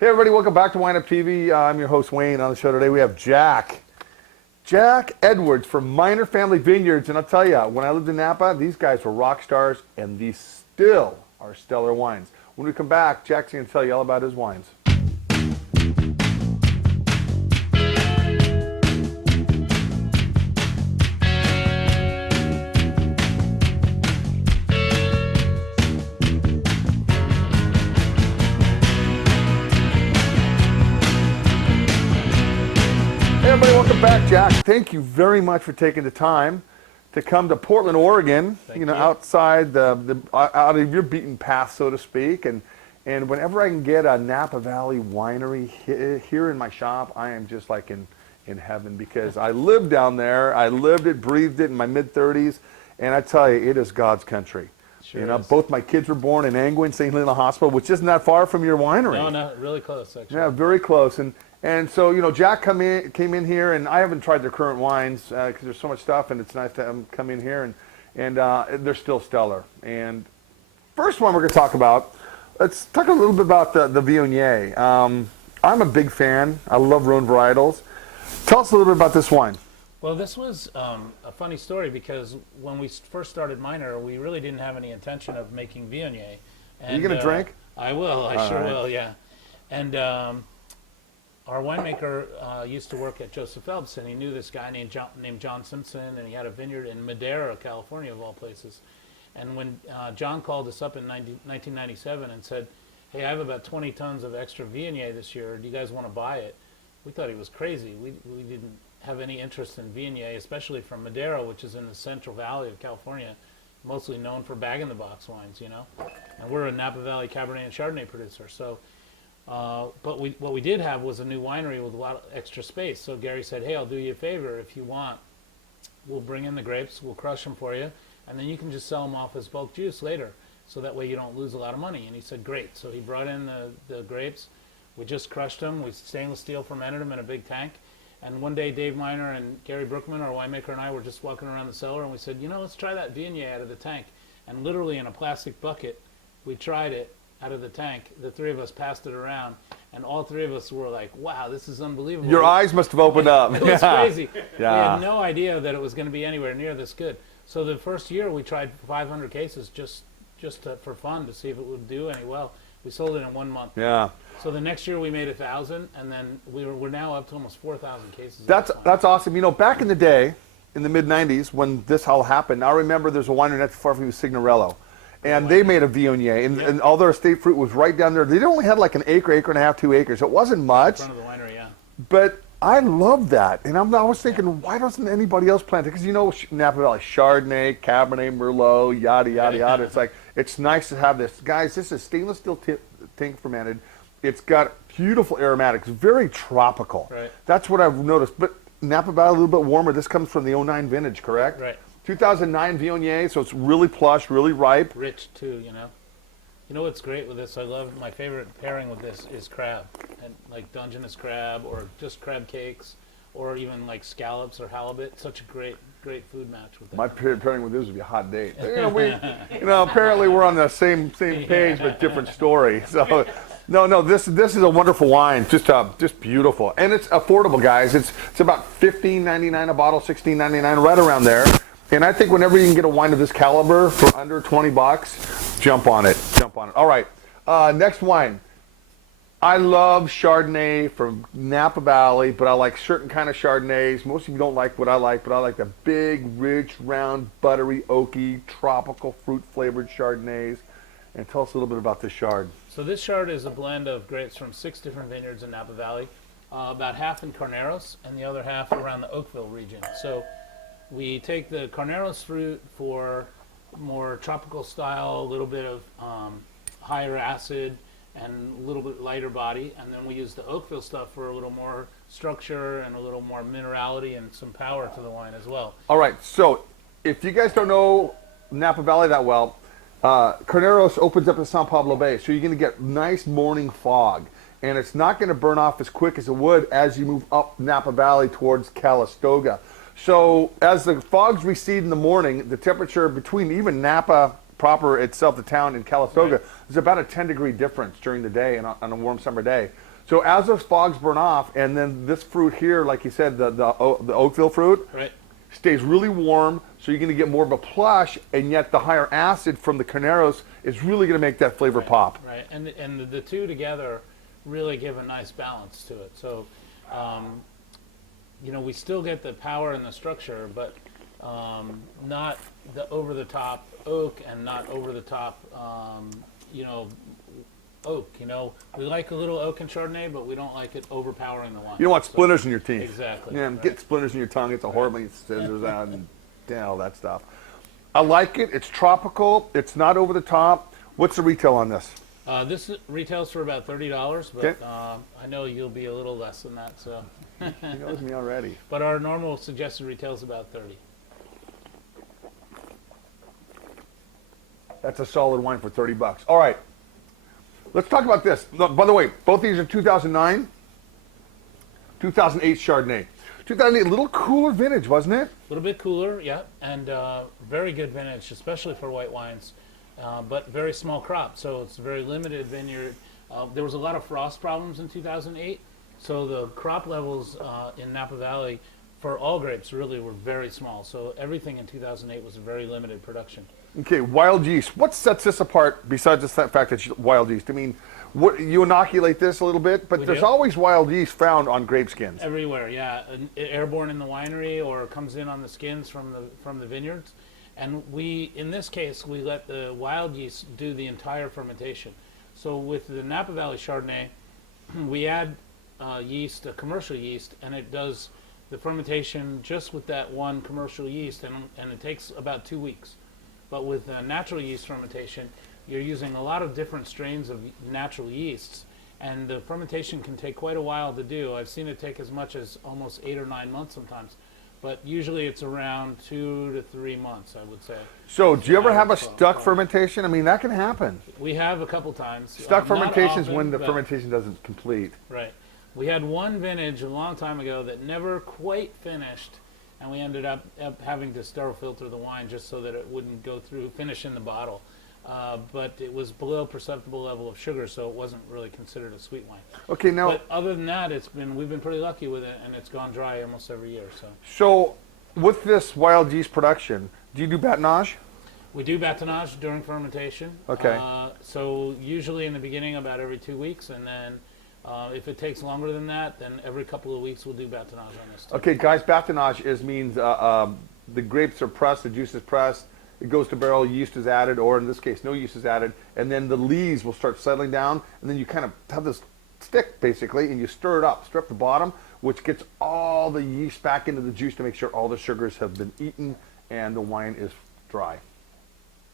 Hey everybody, welcome back to WineupTV. I'm your host Wayne. On the show today we have Jack Edwards from Minor Family Vineyards. And I'll tell you, when I lived in Napa, these guys were rock stars, and these still are stellar wines. When we come back, Jack's going to tell you all about his wines. Hey everybody, welcome back, Jack. Thank you very much for taking the time to come to Portland, Oregon. Thank you. Outside out of your beaten path, so to speak. And whenever I can get a Napa Valley winery here in my shop, I am just like in heaven, because I lived down there. I lived it, breathed it in my mid-30s, and I tell you, it is God's country. Sure you know, is. both my kids were born in Angwin, St. Helena Hospital, which isn't that far from your winery. No, really close, actually. Yeah, very close. And so, you know, Jack came in here, and I haven't tried their current wines because there's so much stuff, and it's nice to have them come in here, and they're still stellar. And first one we're going to talk about, let's talk a little bit about the Viognier. I'm a big fan. I love Rhone varietals. Tell us a little bit about this wine. Well, this was a funny story, because when we first started Minor, we really didn't have any intention of making Viognier. Are you going to drink? I will. I All sure right. will, yeah. And our winemaker used to work at Joseph Phelps, and he knew this guy named John Simpson, and he had a vineyard in Madera, California, of all places. And when John called us up in 1997 and said, hey, I have about 20 tons of extra Viognier this year. Do you guys want to buy it? We thought he was crazy. We didn't have any interest in Viognier, especially from Madera, which is in the Central Valley of California, mostly known for bag-in-the-box wines, you know. And we're a Napa Valley Cabernet and Chardonnay producer, so. But what we did have was a new winery with a lot of extra space. So Gary said, hey, I'll do you a favor. If you want, we'll bring in the grapes, we'll crush them for you, and then you can just sell them off as bulk juice later. So that way you don't lose a lot of money. And he said, great. So he brought in the grapes. We just crushed them. We stainless steel fermented them in a big tank. And one day Dave Miner and Gary Brookman, our winemaker, and I were just walking around the cellar, and we said, you know, let's try that Viognier out of the tank. And literally in a plastic bucket, we tried it out of the tank. The three of us passed it around, and all three of us were like, wow, this is unbelievable. Your eyes must have opened up. It was crazy. Yeah. We had no idea that it was going to be anywhere near this good. So the first year we tried 500 cases just for fun, to see if it would do any well. We sold it in 1 month. Yeah. So the next year we made 1,000, and then we're now up to almost 4,000 cases. That's awesome. You know, back in the day, in the mid-'90s, when this all happened, I remember there's a winery not too far from you, Signorello. And they made a Viognier, and all their estate fruit was right down there. They only had like an acre and a half, 2 acres. It wasn't much. In front of the winery, yeah. But I love that. And I was thinking, why doesn't anybody else plant it? Because, you know, Napa Valley, Chardonnay, Cabernet, Merlot, yada, yada, yada. It's like, it's nice to have this. Guys, this is stainless steel tank fermented. It's got beautiful aromatics, very tropical. Right. That's what I've noticed. But Napa Valley, a little bit warmer. This comes from the '09 vintage, correct? Right. 2009 Viognier, so it's really plush, really ripe. Rich too, you know. You know what's great with this? I love, my favorite pairing with this is crab, and like Dungeness crab, or just crab cakes, or even like scallops or halibut. Such a great food match with that. My pairing with this would be a hot date. Apparently we're on the same page, but different story. So, no, this is a wonderful wine, just beautiful, and it's affordable, guys. It's about $15.99 a bottle, $16.99, right around there. And I think whenever you can get a wine of this caliber for under 20 bucks, jump on it. All right, next wine. I love Chardonnay from Napa Valley, but I like certain kind of Chardonnays. Most of you don't like what I like, but I like the big, rich, round, buttery, oaky, tropical, fruit-flavored Chardonnays. And tell us a little bit about this Chard. So this Chard is a blend of grapes from 6 different vineyards in Napa Valley, about half in Carneros and the other half around the Oakville region. So we take the Carneros fruit for more tropical style, a little bit of higher acid, and a little bit lighter body, and then we use the Oakville stuff for a little more structure and a little more minerality and some power to the wine as well. All right, so if you guys don't know Napa Valley that well, Carneros opens up in San Pablo Bay, so you're going to get nice morning fog, and it's not going to burn off as quick as it would as you move up Napa Valley towards Calistoga. So as the fogs recede in the morning, the temperature between even Napa proper itself, the town in Calistoga, Right. there's about a 10-degree difference during the day on a warm summer day. So as those fogs burn off, and then this fruit here, like you said, the Oakville fruit, Right. stays really warm, so you're going to get more of a plush, and yet the higher acid from the Carneros is really going to make that flavor pop. Right, and the two together really give a nice balance to it. So, you know, we still get the power and the structure, but not the over-the-top oak and not over-the-top, you know, oak. You know, we like a little oak in Chardonnay, but we don't like it overpowering the wine. You don't want splinters in your teeth. Exactly. Yeah, Right. get splinters in your tongue. It's a horrible scissors out and all that stuff. I like it. It's tropical. It's not over the top. What's the retail on this? This retails for about $30, but Okay. I know you'll be a little less than that. So, He knows me already. but our normal suggested retail is about 30. That's a solid wine for 30 bucks. All right. Let's talk about this. Look, by the way, both these are 2009, 2008 Chardonnay. 2008, a little cooler vintage, wasn't it? A little bit cooler, yeah, and very good vintage, especially for white wines, but very small crop, so it's a very limited vineyard. There was a lot of frost problems in 2008, so the crop levels in Napa Valley for all grapes really were very small. So everything in 2008 was a very limited production. Okay, wild yeast. What sets this apart besides the fact that it's wild yeast? I mean, what, you inoculate this a little bit, but We there's do. always wild yeast found on grape skins. Everywhere, yeah, airborne in the winery or comes in on the skins from the vineyards, and we, in this case, we let the wild yeast do the entire fermentation. So with the Napa Valley Chardonnay, we add yeast, a commercial yeast, and it does the fermentation just with that one commercial yeast, and it takes about 2 weeks. But with natural yeast fermentation, you're using a lot of different strains of natural yeasts, and the fermentation can take quite a while to do. I've seen it take as much as almost 8 or 9 months sometimes, but usually it's around 2 to 3 months, I would say. So, do you ever have a average stuck quality. fermentation? I mean, that can happen. We have a couple times. Stuck Not fermentation is often, when the but- fermentation doesn't complete. Right. We had one vintage a long time ago that never quite finished, and we ended up having to sterile filter the wine just so that it wouldn't go through, finish in the bottle. But it was below perceptible level of sugar, so it wasn't really considered a sweet wine. Okay, now, But other than that, we've been pretty lucky with it, and it's gone dry almost every year. so with this wild yeast production, do you do batonnage? We do batonnage during fermentation. Okay. So usually in the beginning, about every 2 weeks, and then if it takes longer than that, then every couple of weeks we'll do batonnage on this too. Okay, guys, batonnage means the grapes are pressed, the juice is pressed, it goes to barrel, yeast is added, or in this case, no yeast is added, and then the lees will start settling down, and then you kind of have this stick, basically, and you stir it up, stir up the bottom, which gets all the yeast back into the juice to make sure all the sugars have been eaten and the wine is dry.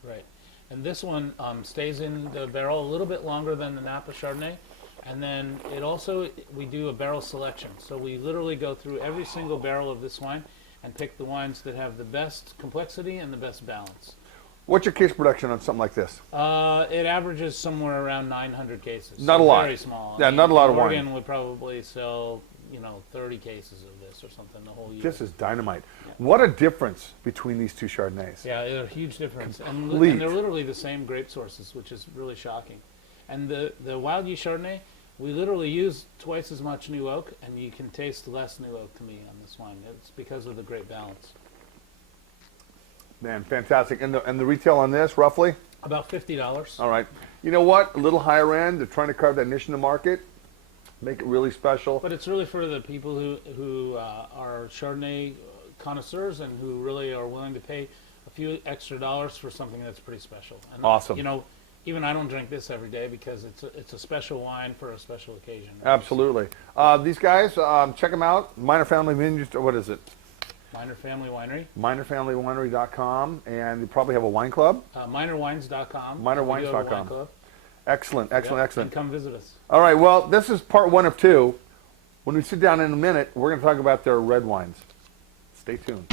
Right. And this one stays in the barrel a little bit longer than the Napa Chardonnay. And then it also, we do a barrel selection. So we literally go through every single barrel of this wine and pick the wines that have the best complexity and the best balance. What's your case production on something like this? It averages somewhere around 900 cases. Not so a lot. Very small. Yeah, not a lot of wine. Oregon would probably sell, 30 cases of this or something the whole year. This is dynamite. What a difference between these two Chardonnays. Yeah, they're a huge difference. And Complete. they're literally the same grape sources, which is really shocking. And the wild yeast Chardonnay, we literally use twice as much new oak, and you can taste less new oak to me on this wine. It's because of the great balance. Man, fantastic. And the retail on this, roughly? About $50. All right. You know what? A little higher end. They're trying to carve that niche in the market, make it really special. But it's really for the people who are Chardonnay connoisseurs and who really are willing to pay a few extra dollars for something that's pretty special. And, Awesome. Even I don't drink this every day because it's a special wine for a special occasion. Absolutely. These guys, check them out. Minor Family Vineyards, what is it? Minor Family Winery. MinorFamilyWinery.com, and you probably have a wine club. Minorwines.com. Minorwines.com. We do have a wine club. Excellent, excellent, Yep, excellent. And come visit us. All right, well, this is part 1 of 2. When we sit down in a minute, we're going to talk about their red wines. Stay tuned.